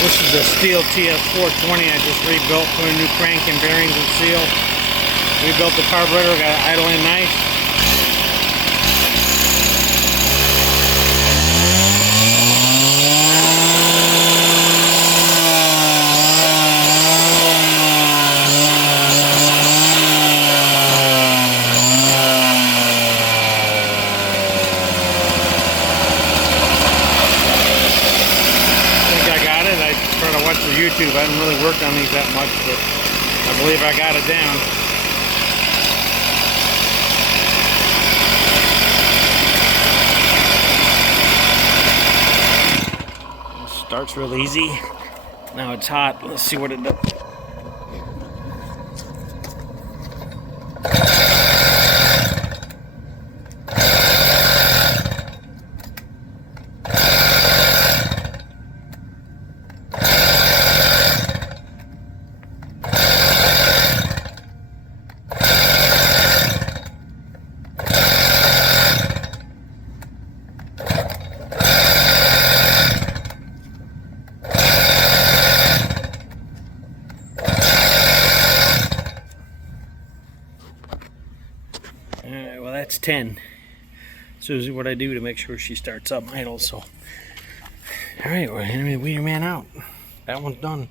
This is a Stihl TS 420 I just rebuilt, put a new crank and bearings and seal. Rebuilt the carburetor, got it idling nice. I watched the YouTube. I haven't really worked on these that much, but I believe I got it down. It starts real easy. Now it's hot. Let's see what it does. Alright, well that's 10. So this is what I do to make sure she starts up idle. So, alright, well, enemy weeder man out. That one's done.